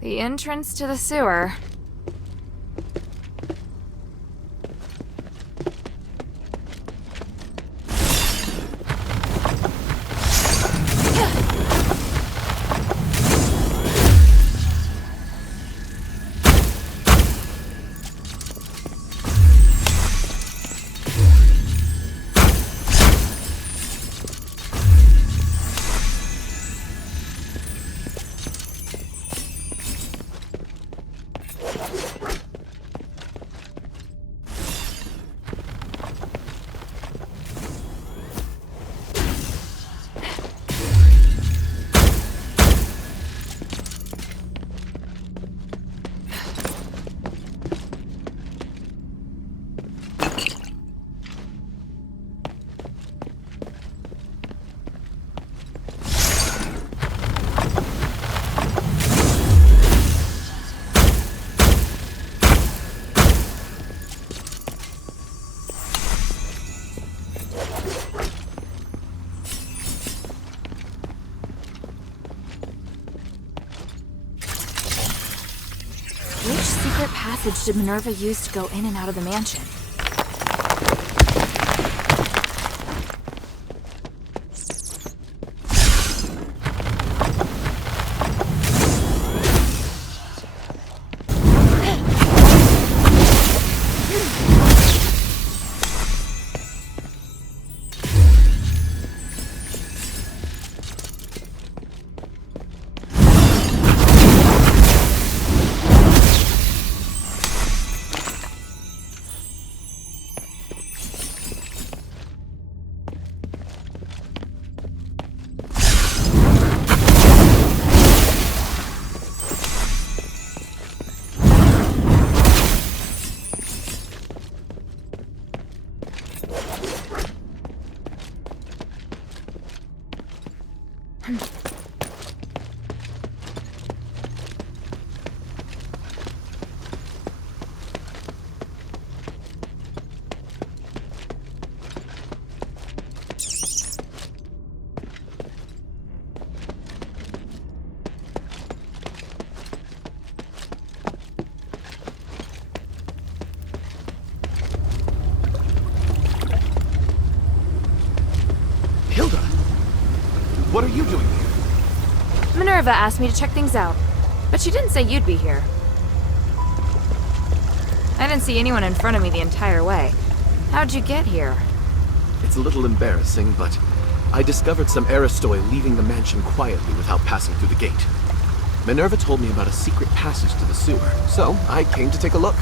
The entrance to the sewer. Which secret passage did Minerva use to go in and out of the mansion? What are you doing here? Minerva asked me to check things out, but she didn't say you'd be here. I didn't see anyone in front of me the entire way. How'd you get here? It's a little embarrassing, but I discovered some Aristoi leaving the mansion quietly without passing through the gate. Minerva told me about a secret passage to the sewer, so I came to take a look.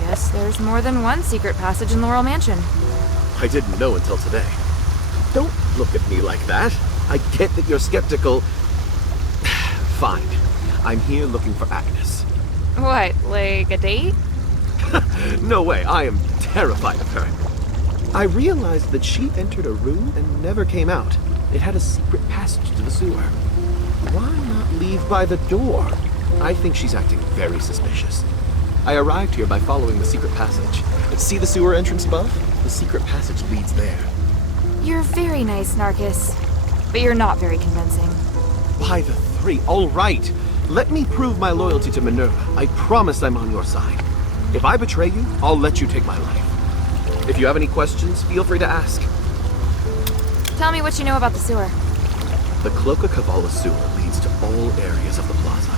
Guess there's more than one secret passage in Laurel Mansion. I didn't know until today. Don't look at me like that. I get that you're skeptical. Fine. I'm here looking for Agnes. What, like a date? No way, I am terrified of her. I realized that she entered a room and never came out. It had a secret passage to the sewer. Why not leave by the door? I think she's acting very suspicious. I arrived here by following the secret passage. See the sewer entrance above? The secret passage leads there. You're very nice, Narcus. But you're not very convincing. By the three, all right. Let me prove my loyalty to Minerva. I promise I'm on your side. If I betray you, I'll let you take my life. If you have any questions, feel free to ask. Tell me what you know about the sewer. The Cloaca Cavala sewer leads to all areas of the plaza,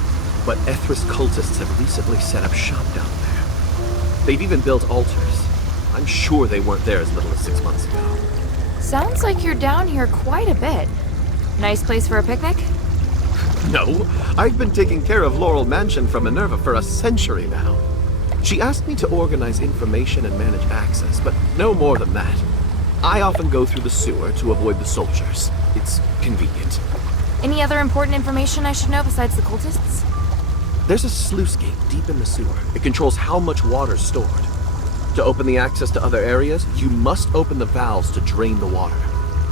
but Ethris cultists have recently set up shop down there. They've even built altars. I'm sure they weren't there as little as 6 months ago. Sounds like you're down here quite a bit. Nice place for a picnic? No, I've been taking care of Laurel Mansion for Minerva for a century now. She asked me to organize information and manage access, but no more than that. I often go through the sewer to avoid the soldiers. It's convenient. Any other important information I should know besides the cultists? There's a sluice gate deep in the sewer. It controls how much water's stored. To open the access to other areas, you must open the valves to drain the water.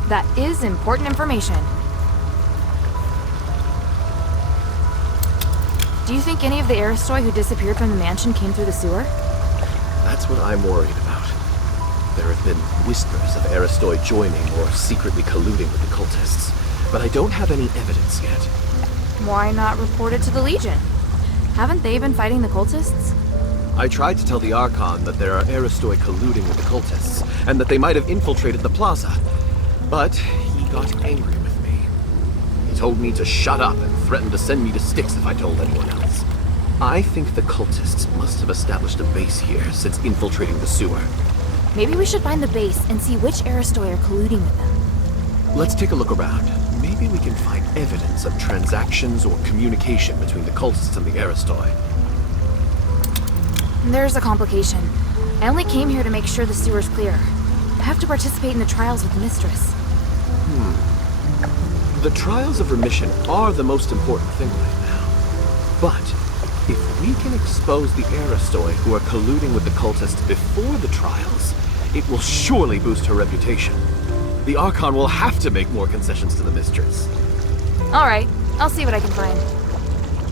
That is important information. Do you think any of the Aristoi who disappeared from the mansion came through the sewer? That's what I'm worried about. There have been whispers of Aristoi joining or secretly colluding with the cultists, but I don't have any evidence yet. Why not report it to the Legion? Haven't they been fighting the cultists? I tried to tell the Archon that there are Aristoi colluding with the cultists, and that they might have infiltrated the plaza. But he got angry with me. He told me to shut up and threatened to send me to Styx if I told anyone else. I think the cultists must have established a base here since infiltrating the sewer. Maybe we should find the base and see which Aristoi are colluding with them. Let's take a look around. Maybe we can find evidence of transactions or communication between the cultists and the Aristoi. There's a complication. I only came here to make sure the sewer's clear. I have to participate in the trials with the Mistress. The trials of remission are the most important thing right now. But if we can expose the Aristoi who are colluding with the cultists before the trials, it will surely boost her reputation. The Archon will have to make more concessions to the Mistress. Alright, I'll see what I can find.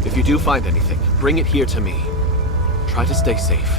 If you do find anything, bring it here to me. Try to stay safe.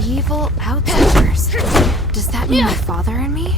Evil outsiders. Does that mean my father and me?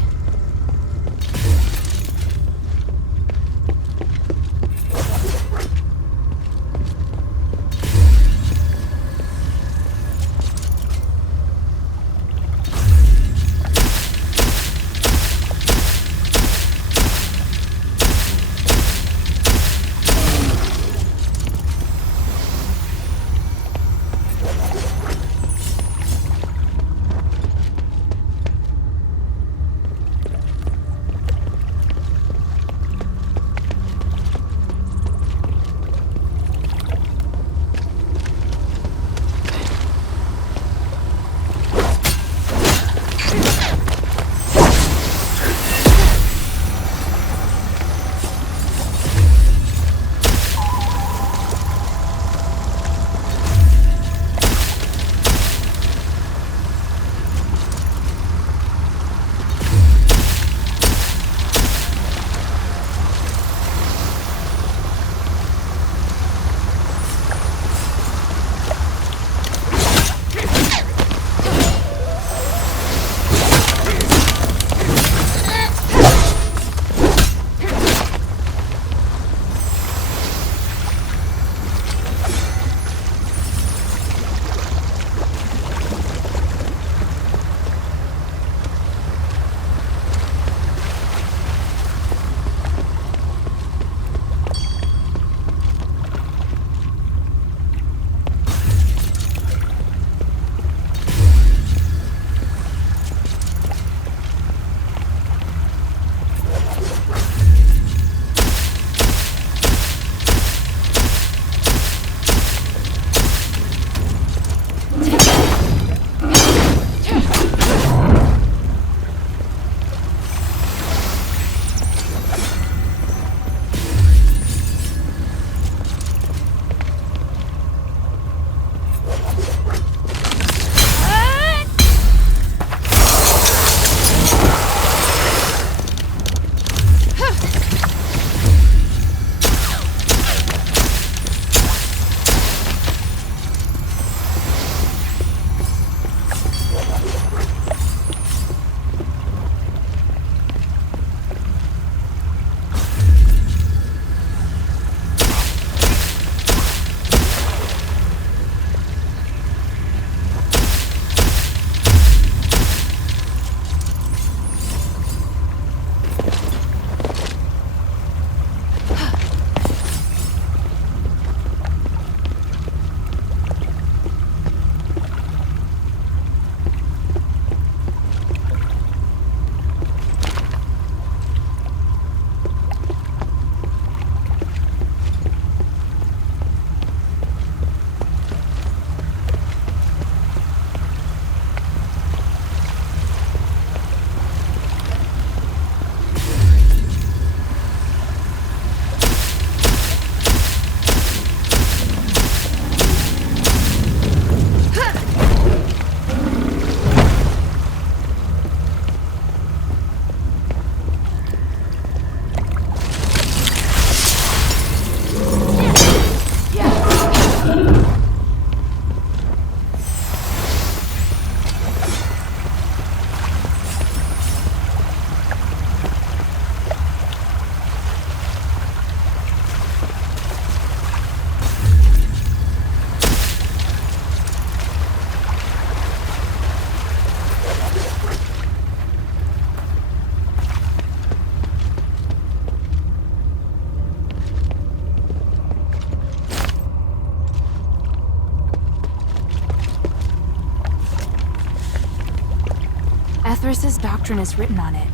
Cerberus's doctrine is written on it.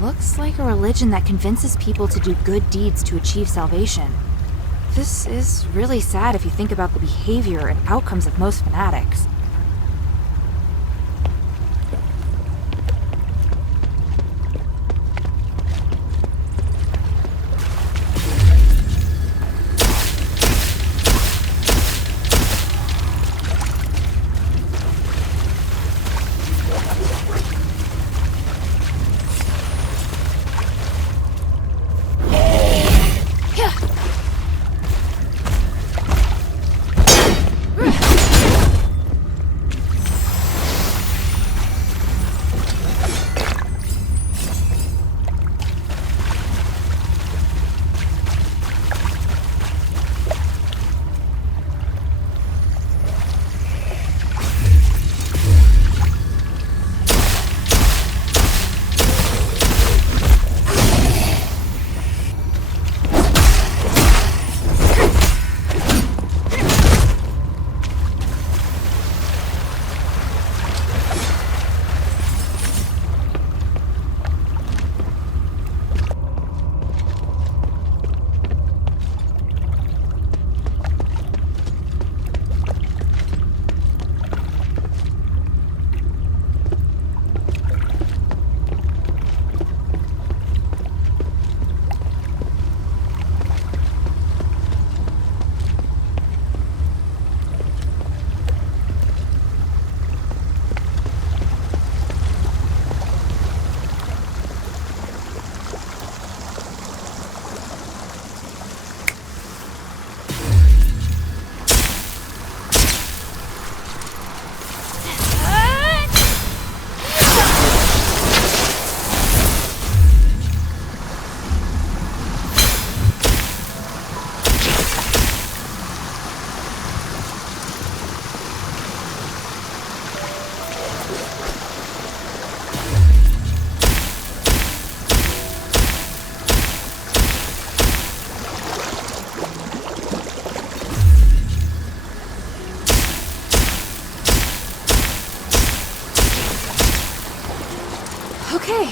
Looks like a religion that convinces people to do good deeds to achieve salvation. This is really sad if you think about the behavior and outcomes of most fanatics. Okay,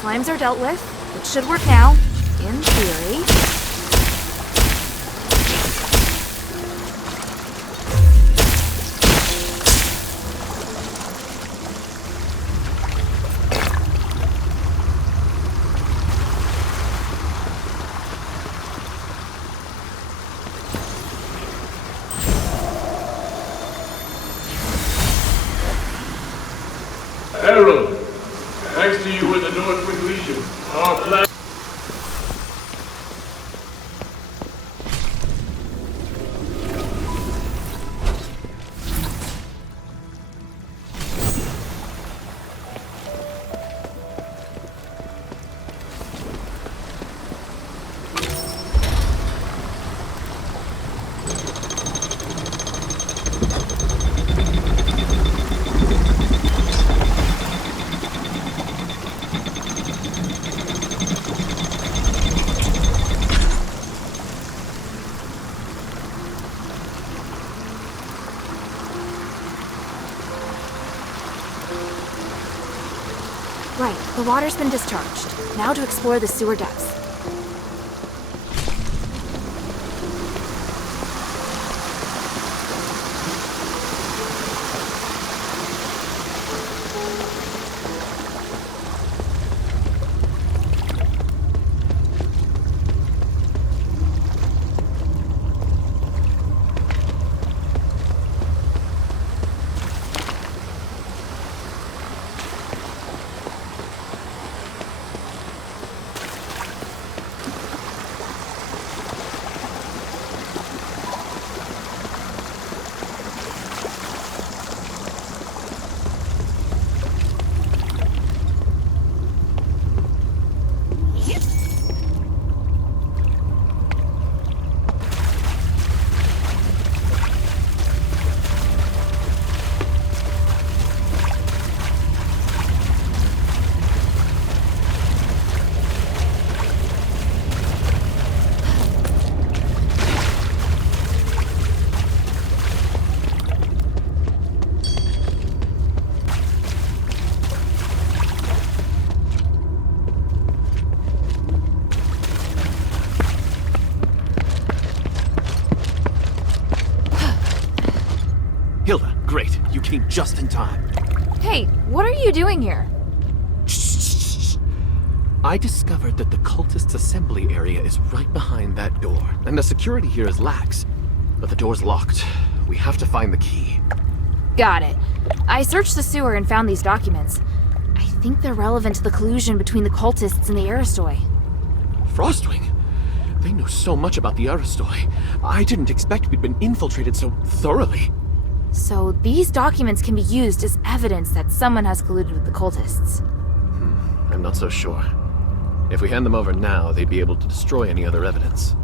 slimes are dealt with, which should work now, in theory. Harold, thanks to you and the Northwind Legion, our plan... Right, the water's been discharged. Now to explore the sewer depths. came just in time. Hey, what are you doing here? Shh. I discovered that the cultists' assembly area is right behind that door, and the security here is lax. But the door's locked. We have to find the key. Got it. I searched the sewer and found these documents. I think they're relevant to the collusion between the cultists and the Aristoi. Frostwing? They know so much about the Aristoi. I didn't expect we'd been infiltrated so thoroughly. So these documents can be used as evidence that someone has colluded with the cultists. I'm not so sure. If we hand them over now, they'd be able to destroy any other evidence.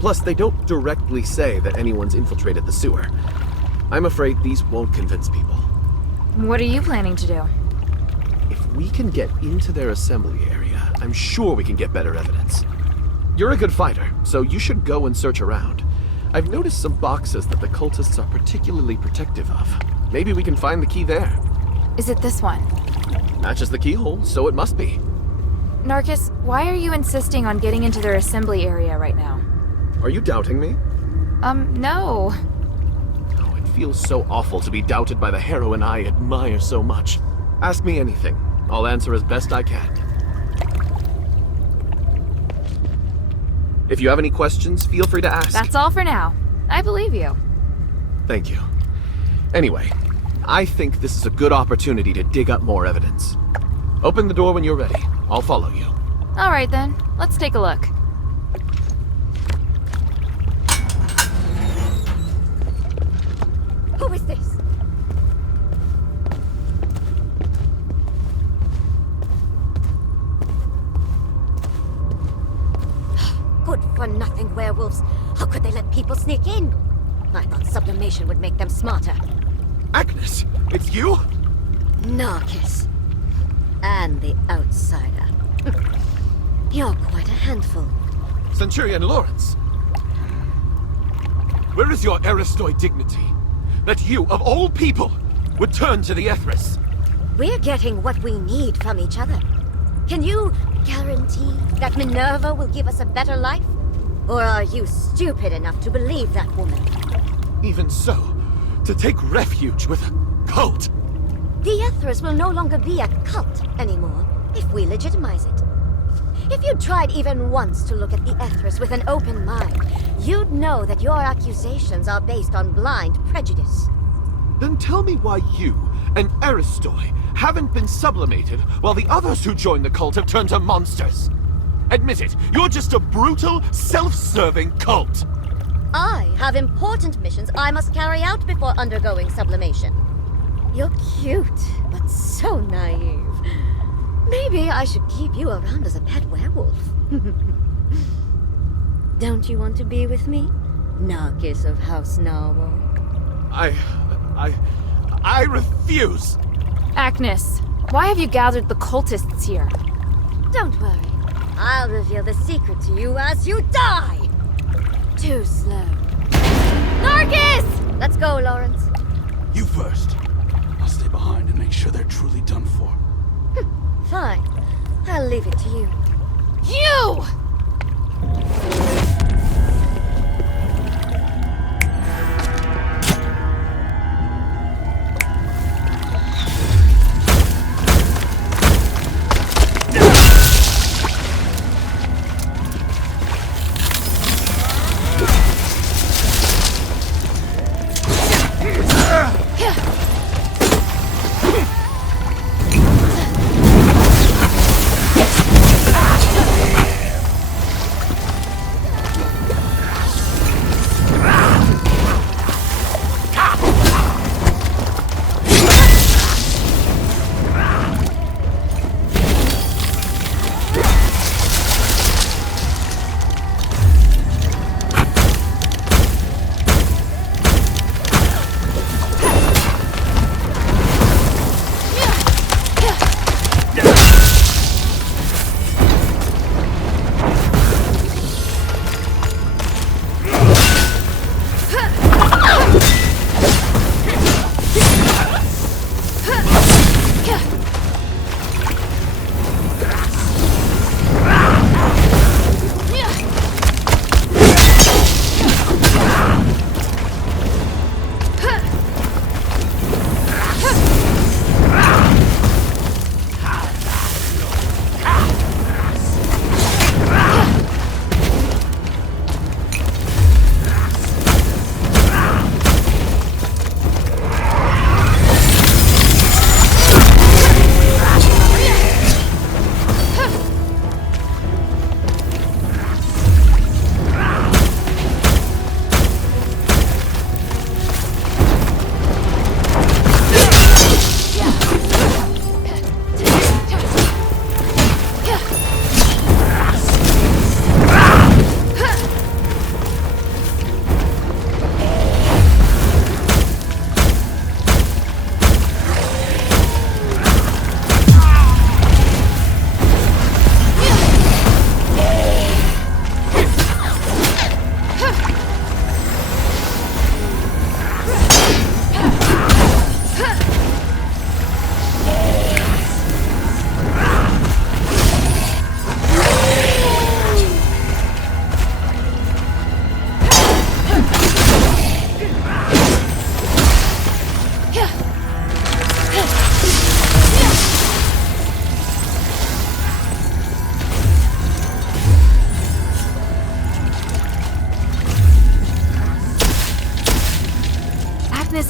Plus, they don't directly say that anyone's infiltrated the sewer. I'm afraid these won't convince people. What are you planning to do? If we can get into their assembly area, I'm sure we can get better evidence. You're a good fighter, so you should go and search around. I've noticed some boxes that the cultists are particularly protective of. Maybe we can find the key there. Is it this one? Matches the keyhole, so it must be. Narcus, why are you insisting on getting into their assembly area right now? Are you doubting me? No. Oh, it feels so awful to be doubted by the heroine I admire so much. Ask me anything. I'll answer as best I can. If you have any questions, feel free to ask. That's all for now. I believe you. Thank you. Anyway, I think this is a good opportunity to dig up more evidence. Open the door when you're ready. I'll follow you. All right then, let's take a look. Who is this? Good-for-nothing werewolves. How could they let people sneak in? I thought sublimation would make them smarter. Agnes, it's you? Narcus. And the outsider. You're quite a handful. Centurion Lawrence. Where is your Aristoi dignity? That you, of all people, would turn to the Ethris? We're getting what we need from each other. Can you guarantee that Minerva will give us a better life? Or are you stupid enough to believe that woman? Even so, to take refuge with a cult. The Ethris will no longer be a cult anymore, if we legitimize it. If you tried even once to look at the Ethris with an open mind, you'd know that your accusations are based on blind prejudice. Then tell me why you, an Aristoi, haven't been sublimated while the others who joined the cult have turned to monsters. Admit it, you're just a brutal, self-serving cult. I have important missions I must carry out before undergoing sublimation. You're cute, but so naive. Maybe I should keep you around as a pet werewolf. Don't you want to be with me, Narcus of House Narwhal? I refuse! Agnes, why have you gathered the cultists here? Don't worry. I'll reveal the secret to you as you die! Too slow. Narcus! Let's go, Lawrence. You first. I'll stay behind and make sure they're truly done for. Fine. I'll leave it to you. You!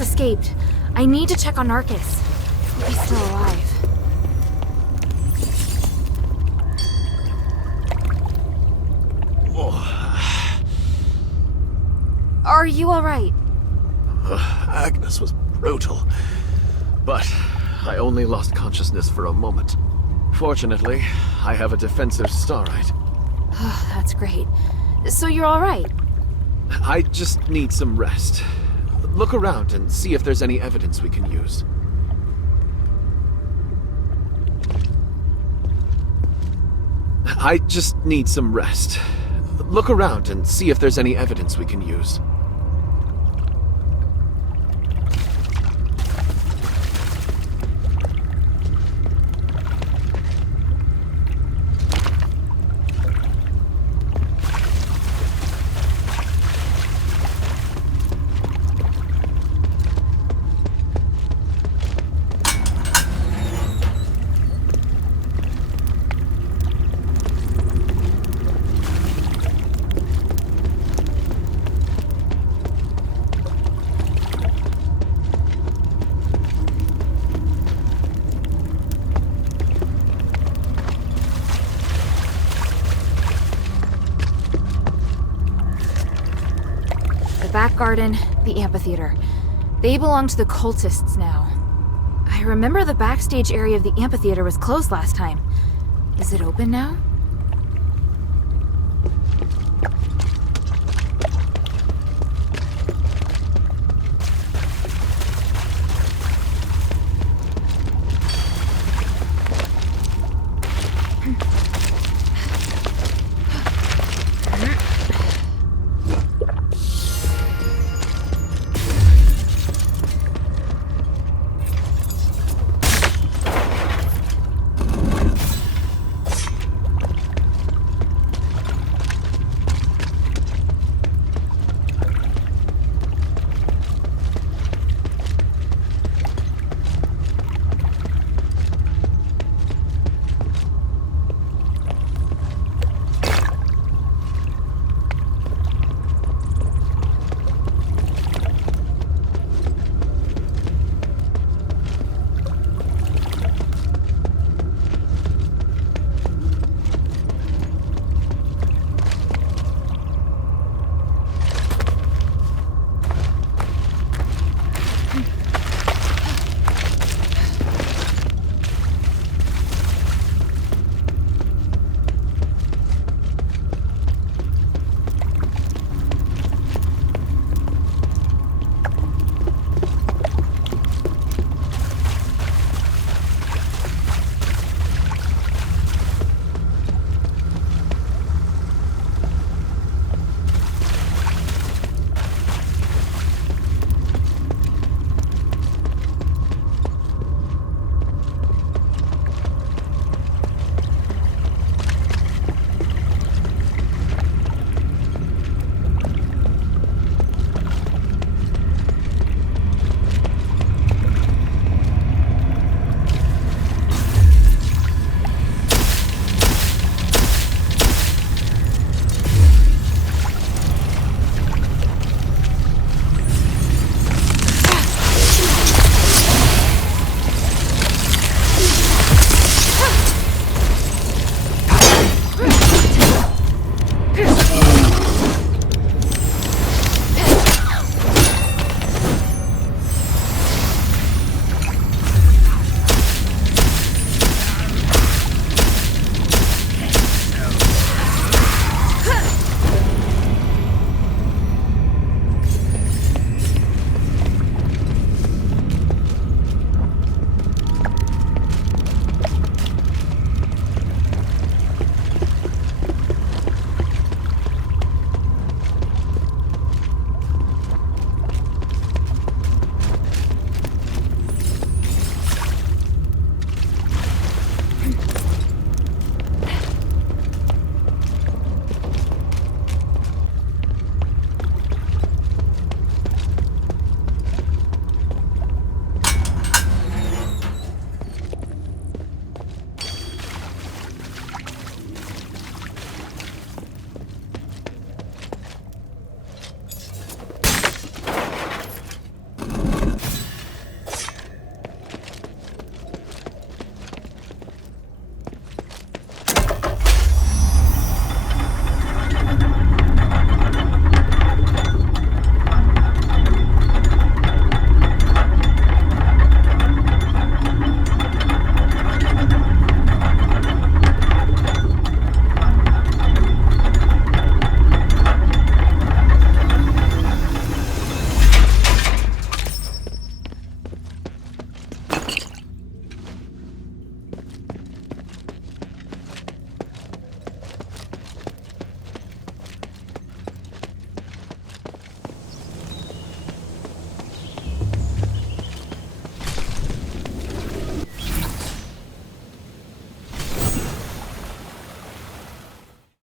escaped. I need to check on Narcus. Hope he's still alive. Are you alright? Agnes was brutal. But I only lost consciousness for a moment. Fortunately, I have a defensive starite. That's great. So you're alright? I just need some rest. Look around and see if there's any evidence we can use. I just need some rest. Look around and see if there's any evidence we can use. Back garden, the amphitheater. They belong to the cultists now. I remember the backstage area of the amphitheater was closed last time. Is it open now?